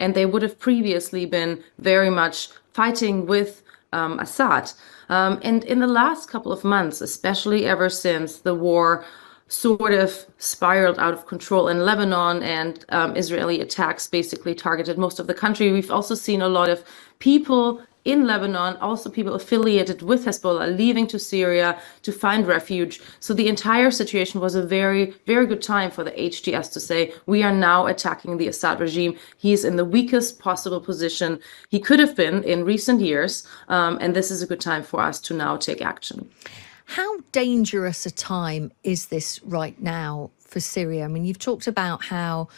and they would have previously been very much fighting with Assad. And in the last couple of months, especially ever since the war sort of spiraled out of control in Lebanon and Israeli attacks basically targeted most of the country, we've also seen a lot of people in Lebanon, also people affiliated with Hezbollah, leaving to Syria to find refuge. So the entire situation was a very, very good time for the HTS to say, we are now attacking the Assad regime. He is in the weakest possible position he could have been in recent years. And this is a good time for us to now take action. How dangerous a time is this right now for Syria? I mean, you've talked about how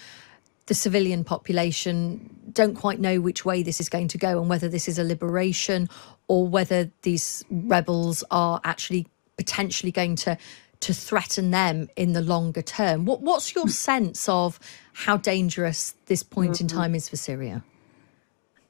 the civilian population don't quite know which way this is going to go and whether this is a liberation or whether these rebels are actually potentially going to threaten them in the longer term. What's your sense of how dangerous this point in time is for Syria?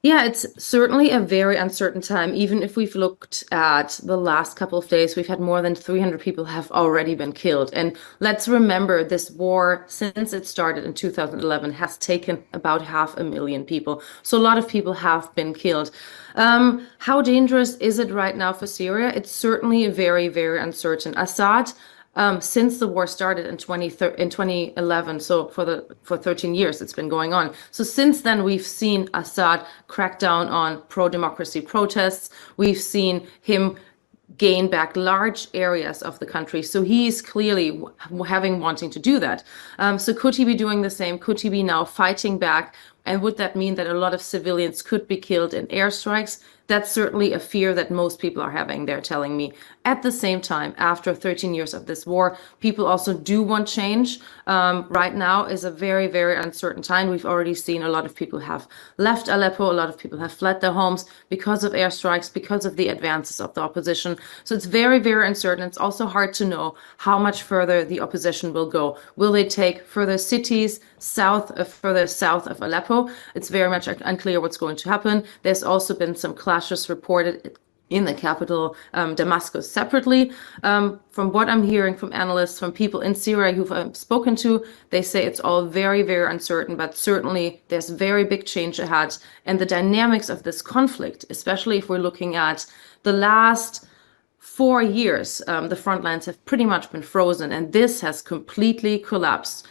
Yeah, it's certainly a very uncertain time. Even if we've looked at the last couple of days, we've had more than 300 people have already been killed. And let's remember, this war, since it started in 2011, has taken about 500,000 people. So a lot of people have been killed. How dangerous is it right now for Syria? It's certainly very, very uncertain. Assad, since the war started in 2011, so for 13 years it's been going on. So since then, we've seen Assad crack down on pro-democracy protests. We've seen him gain back large areas of the country. So he's clearly wanting to do that. So could he be doing the same? Could he be now fighting back? And would that mean that a lot of civilians could be killed in airstrikes? That's certainly a fear that most people are having, they're telling me. At the same time, after 13 years of this war, people also do want change. Right now is a very, very uncertain time. We've already seen a lot of people have left Aleppo. A lot of people have fled their homes because of airstrikes, because of the advances of the opposition. So it's very, very uncertain. It's also hard to know how much further the opposition will go. Will they take further cities further south of Aleppo? It's very much unclear what's going to happen. There's also been some clashes reported in the capital, Damascus, separately. From what I'm hearing from analysts, from people in Syria who've spoken to, they say it's all very, very uncertain, but certainly there's very big change ahead. And the dynamics of this conflict, especially if we're looking at the last 4 years, the front lines have pretty much been frozen, and this has completely collapsed.